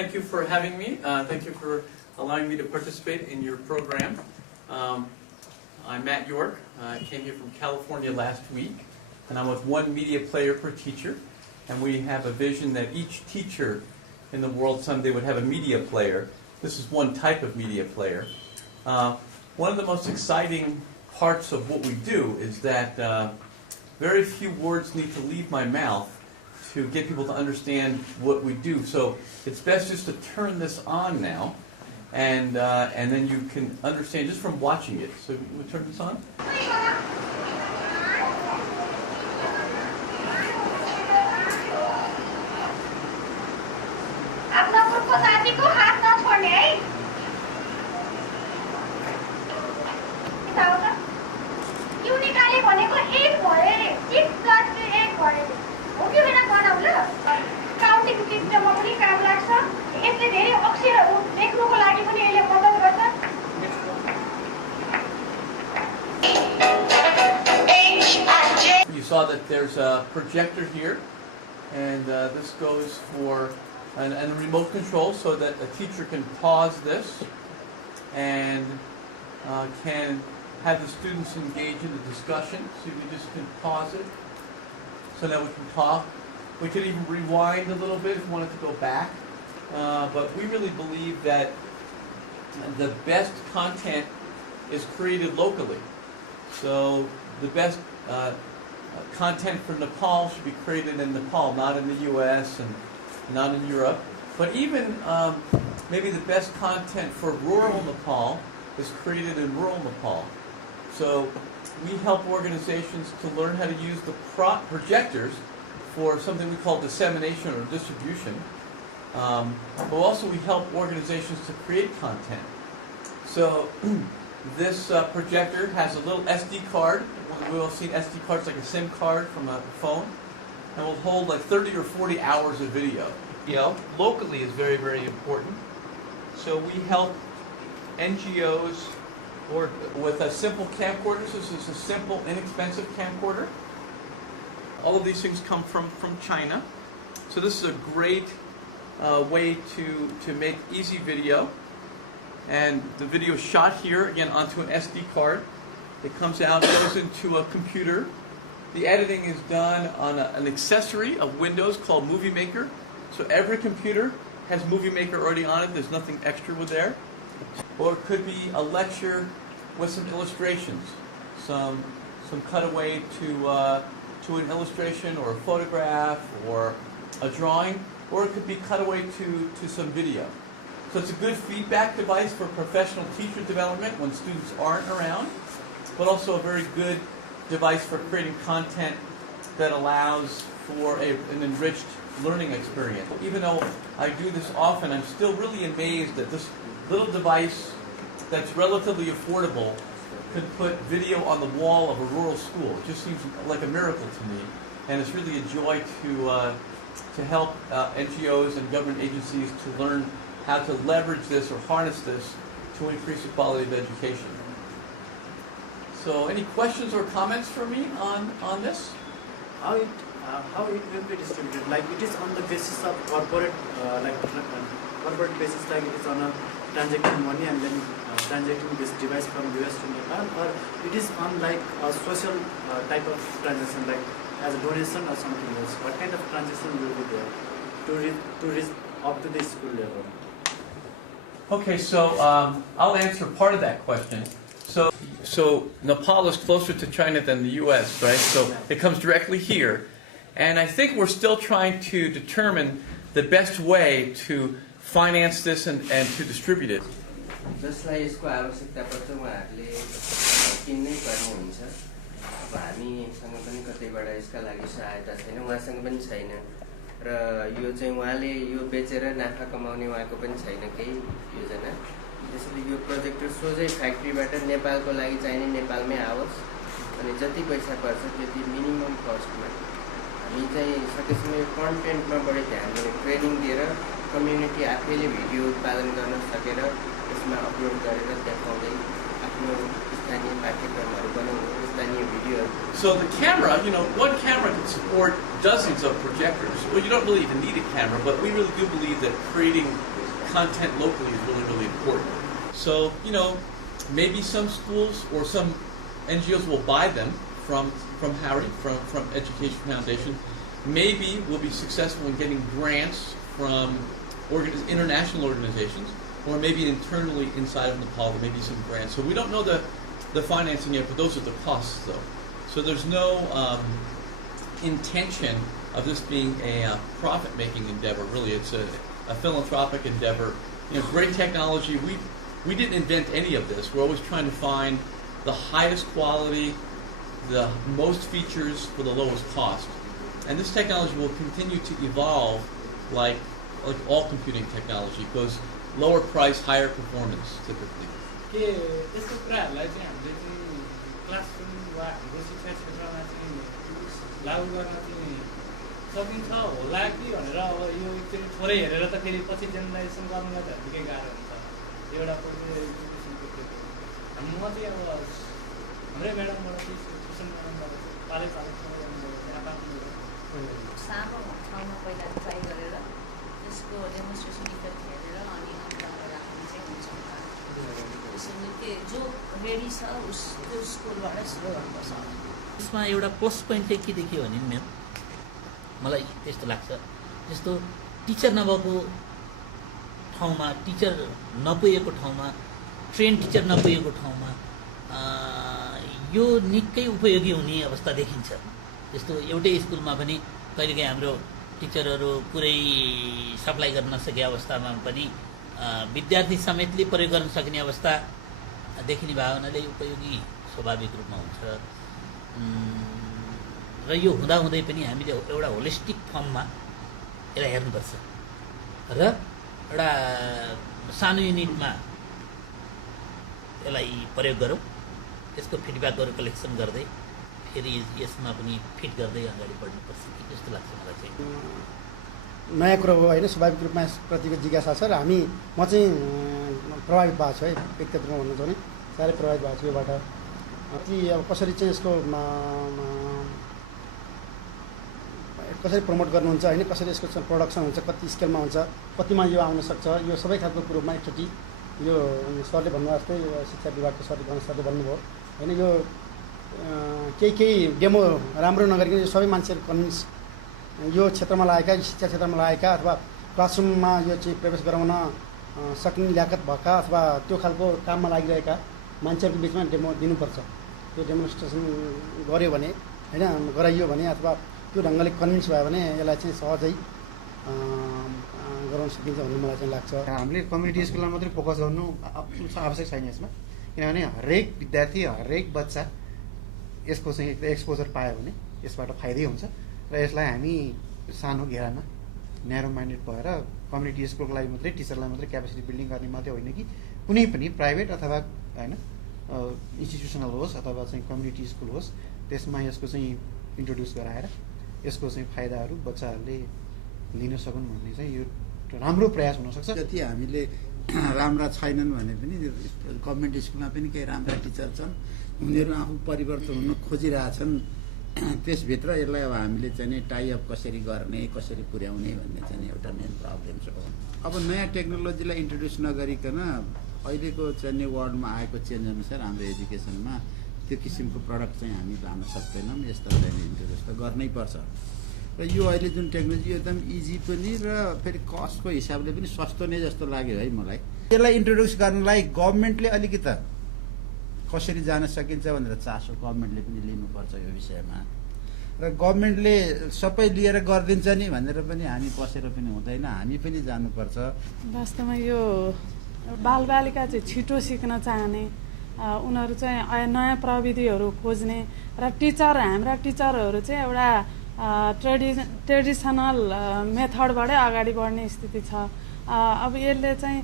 thank you for having me. Thank you for allowing me to participate in your program. I'm Matt York. I came here from California last week, and I'm with one media player per teacher. And we have a vision that each teacher in the world someday would have a media player. This is one type of media player. One of the most exciting parts of what we do is that very few words need to leave my mouth to get people to understand what we do. So it's best just to turn this on now, and then you can understand just from watching it. So we turn this on. You saw that there's a projector here, and this goes for and a remote control so that a teacher can pause this and can have the students engage in the discussion. So we just can pause it so that we can talk. We could even rewind a little bit if we wanted to go back. But we really believe that the best content is created locally. So the best content for Nepal should be created in Nepal, not in the U.S. and not in Europe. But even maybe the best content for rural Nepal is created in rural Nepal. So we help organizations to learn how to use the projectors for something we call dissemination or distribution. But also we help organizations to create content. So this projector has a little SD card. We've all seen SD cards like a SIM card from a phone. And will hold like 30 or 40 hours of video. Locally is very, very important. So we help NGOs with a simple camcorder. So this is a simple, inexpensive camcorder. All of these things come from China. So this is a great way to make easy video. And the video is shot here, again, onto an SD card. It comes out, goes into a computer. The editing is done on an accessory of Windows called Movie Maker. So every computer has Movie Maker already on it. There's nothing extra with there. Or it could be a lecture with some illustrations, some cutaway to an illustration or a photograph or a drawing, or it could be cutaway to some video. So it's a good feedback device for professional teacher development when students aren't around, but also a very good device for creating content that allows for an enriched learning experience. Even though I do this often, I'm still really amazed that this little device that's relatively affordable could put video on the wall of a rural school. It just seems like a miracle to me, and it's really a joy to help NGOs and government agencies to learn how to leverage this or harness this to increase the quality of education. So any questions or comments for me on this? How it will be distributed? Like it is on the basis of corporate, corporate basis, like it is on a transacting money and then transacting this device from US to Nepal, or it is on like a social type of transaction, like as a donation or something else? What kind of transaction will be there to reach up to the school level? Okay, so I'll answer part of that question. So Nepal is closer to China than the U.S., right? So it comes directly here. And I think we're still trying to determine the best way to finance this and to distribute it. जसलाई यसको आवश्यकता पर्छ उहाँहरूले किन्नै पर्ने हुन्छ। अब हामीसँग पनि कतैबाट यसका लागि सहायता छैन, उहाँसँग पनि छैन, र यो चाहिँ उहाँले यो बेचेर नाफा कमाउने उहाँको पनि छैन केही योजना। त्यसैले यो प्रोजेक्टर सोझै फ्याक्ट्रीबाट नेपालको लागि चाहिने नेपालमै आओस्, अनि जति पैसा पर्छ त्यति मिनिमम कस्टमा हामी चाहिँ सकेसम्म यो कन्टेन्टमा बढी ध्यान दिने, ट्रेनिङ दिएर कम्युनिटी आफैले भिडियो उत्पादन गर्न सकेर यसमा अपलोड गरेर देखाउँदै आफ्नो स्थानीय पाठ्यक्रमहरू बनाउनु, स्थानीय भिडियोहरू So the camera, one camera can support dozens of projectors. Well, you don't really even need a camera, but we really do believe that creating content locally is really, really important. So, maybe some schools or some NGOs will buy them from Harry, from Education Foundation. Maybe we'll be successful in getting grants from international organizations, or maybe internally inside of Nepal there may be some grants. So we don't know the financing yet, but those are the costs, though. So there's no intention of this being a profit-making endeavor. Really, it's a philanthropic endeavor. Great technology. We didn't invent any of this. We're always trying to find the highest quality, the most features for the lowest cost. And this technology will continue to evolve like all computing technology. It goes lower price, higher performance, typically. के त्यस्तो कुराहरूलाई चाहिँ हामीले चाहिँ classroom वा हाम्रो शिक्षा क्षेत्रमा चाहिँ लागू गर्न चाहिँ सकिन्छ होला कि भनेर अब यो एकचोटि थोरै हेरेर त फेरि पछि जेनरेसन गर्नुलाई त निकै गाह्रो हुन्छ एउटा एजुकेसनको म चाहिँ अब हाम्रै म्याडमबाट चाहिँ ट्युसन म्याडमबाट पालै सानो ठाउँमा पहिला ट्राई गरेर त्यसको डेमोन्स्ट्रेसन इफेक्ट हेरेर अनि अन्तबाट राख्नु चाहिँ हुन्छ त्यसैले के जो रेडी छ उसको स्कुलबाट सुरु गर्नुपर्छ यसमा एउटा प्लस पोइन्ट चाहिँ के देखियो भने म्याम मलाई त्यस्तो लाग्छ जस्तो टिचर नभएको ठाउँमा टिचर नपुगेको ठाउँमा ट्रेन टिचर नपुगेको ठाउँमा यो निकै उपयोगी हुने अवस्था देखिन्छ जस्तो एउटै स्कुलमा पनि कहिलेकाहीँ हाम्रो टिचरहरू पुरै सप्लाई गर्न नसकेको अवस्थामा पनि विद्यार्थी समेतले प्रयोग गर्न सक्ने अवस्था देखिने भए हुनाले उपयोगी स्वाभाविक रूपमा हुन्छ र यो हुँदाहुँदै पनि हामीले एउटा होलिस्टिक फर्ममा यसलाई हेर्नुपर्छ र एउटा सानो युनिटमा यसलाई प्रयोग गरौँ यसको फिडब्याकहरू कलेक्सन गर्दै फेरि यसमा पनि फिट गर्दै अगाडि बढ्नुपर्छ कि जस्तो लाग्छ मलाई चाहिँ नयाँ कुरो हो होइन स्वाभाविक रूपमा प्रतिको जिज्ञासा छ र म चाहिँ प्रभावित भएको छु है व्यक्तिगत रूपमा भन्नु भने साह्रै प्रभावित भएको छु योबाट कि अब कसरी चाहिँ यसको कसरी प्रमोट गर्नुहुन्छ होइन कसरी यसको प्रोडक्सन हुन्छ कति स्केलमा हुन्छ कतिमा यो आउन सक्छ यो सबै खालको कुरोमा एकचोटि यो सरले भन्नुभयो जस्तै शिक्षा विभागको सरले भन्नुभयो होइन यो केही डेमो राम्रो नगरिकन यो सबै मान्छेहरू कन्भिन्स यो क्षेत्रमा लागेका शिक्षा क्षेत्रमा लागेका अथवा क्लासरुममा यो चाहिँ प्रवेश गराउन सक्ने ल्याकत भएका अथवा त्यो खालको काममा लागिरहेका मान्छेहरूको बिचमा डेमो दिनुपर्छ त्यो डेमोन्स्ट्रेसन गऱ्यो भने होइन गराइयो भने अथवा त्यो ढङ्गले कन्भिन्स भयो भने यसलाई चाहिँ सहजै गराउन सकिन्छ भन्ने मलाई चाहिँ लाग्छ हामीले कम्युनिटी स्कुलमा मात्रै फोकस गर्नु आवश्यक छैन यसमा किनभने हरेक विद्यार्थी हरेक बच्चा यसको चाहिँ एक्सपोजर पायो भने यसबाट फाइदै हुन्छ र यसलाई हामी सानो घेरामा न्यारो माइन्डेड भएर कम्युनिटी स्कुलको लागि मात्रै टिचरलाई मात्रै क्यापेसिटी बिल्डिङ गर्ने मात्रै होइन कि कुनै पनि प्राइभेट अथवा होइन इन्स्टिट्युसनल होस् अथवा चाहिँ कम्युनिटी स्कुल होस् त्यसमा यसको चाहिँ इन्ट्रोड्युस गराएर यसको चाहिँ फाइदाहरू बच्चाहरूले लिन सकुन् भन्ने चाहिँ यो राम्रो प्रयास हुनसक्छ जति हामीले राम्रा छैनन् भने पनि गभर्मेन्ट स्कुलमा पनि केही राम्रा टिचर छन् उनीहरू आफू परिवर्तन हुन खोजिरहेछन् त्यसभित्र यसलाई अब हामीले चाहिँ टाइअप कसरी गर्ने कसरी पुर्याउने भन्ने चाहिँ एउटा मेन प्रब्लम छ अब नयाँ टेक्नोलोजीलाई इन्ट्रोड्युस नगरिकन अहिलेको चाहिँ वर्ल्डमा आएको चेन्ज अनुसार हाम्रो एजुकेसनमा त्यो किसिमको प्रडक्ट चाहिँ हामी लान सक्दैनौँ यस्तो चाहिँ इन्ट्रोड्युस त गर्नै पर्छ र यो अहिले जुन टेक्नोलोजी एकदम इजी पनि र फेरि कस्टको हिसाबले पनि सस्तो नै जस्तो लाग्यो है मलाई यसलाई इन्ट्रोड्युस गर्नलाई गभर्मेन्टले अलिकति कसरी जान सकिन्छ भनेर चासो गभर्मेन्टले पनि लिनुपर्छ यो विषयमा र गभर्मेन्टले सबै लिएर गरिदिन्छ नि भनेर पनि हामी बसेर पनि हुँदैन हामी पनि जानुपर्छ वास्तवमा यो बालबालिका चाहिँ छिटो सिक्न चाहने उनीहरू चाहिँ नयाँ प्रविधिहरू खोज्ने र हाम्रा टिचरहरू चाहिँ एउटा ट्रेडिसनल मेथडबाटै अगाडि बढ्ने स्थिति छ अब यसले चाहिँ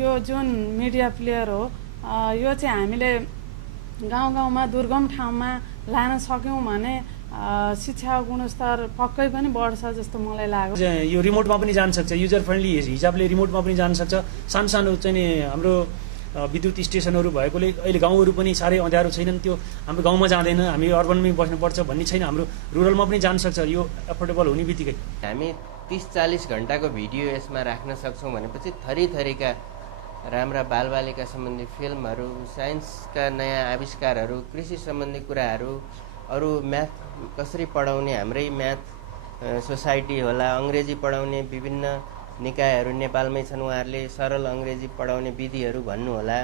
यो जुन मिडिया प्लेयर हो यो चाहिँ हामीले गाउँ गाउँमा दुर्गम ठाउँमा लान सक्यौँ भने शिक्षा गुणस्तर पक्कै पनि बढ्छ जस्तो मलाई लाग्छ यो रिमोटमा पनि जान सक्छ युजर फ्रेन्डली हिसाबले रिमोटमा पनि जान सक्छ सानो सानो चाहिँ हाम्रो विद्युत स्टेसनहरू भएकोले अहिले गाउँहरू पनि साह्रै अँध्यारो छैनन्। त्यो हाम्रो गाउँमा जाँदैन, हामी अर्बनमै बस्नुपर्छ भन्ने छैन, हाम्रो रुरलमा पनि जान सक्छ यो एफोर्डेबल हुने बित्तिकै। हामी 30-40 घन्टाको भिडियो यसमा राख्न सक्छौँ भनेपछि थरीथरीका राम्रा बालबालिका सम्बन्धी फिल्महरू, साइन्सका नयाँ आविष्कारहरू, कृषि सम्बन्धी कुराहरू, अरू म्याथ कसरी पढाउने, हाम्रै म्याथ सोसाइटी होला, अङ्ग्रेजी पढाउने विभिन्न निकायहरू नेपालमै छन्, उहाँहरूले सरल अङ्ग्रेजी पढाउने विधिहरू भन्नुहोला।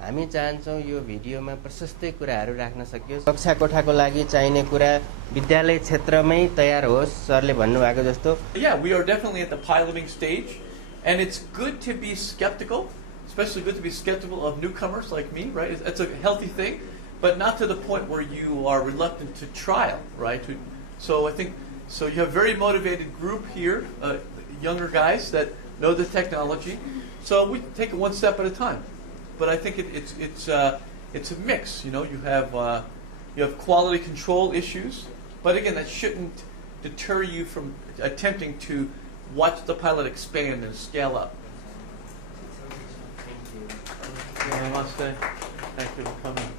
हामी चाहन्छौँ यो भिडियोमा प्रशस्तै कुराहरू राख्न सकियोस्। कक्षा कोठाको लागि चाहिने कुरा विद्यालय क्षेत्रमै तयार होस्, सरले भन्नुभएको जस्तो। Yeah, we are definitely at the piloting stage, and it's good to be skeptical, especially good to be skeptical of newcomers like me, right? It's a healthy thing, but not to the point where you are reluctant to trial, right? So I think, so you have a very motivated group here, younger guys that know the technology. So we take it one step at a time. But I think it's a mix. You know, you have quality control issues, but again, that shouldn't deter you from attempting to watch the pilot expand and scale up. Namaste. Thank you for coming.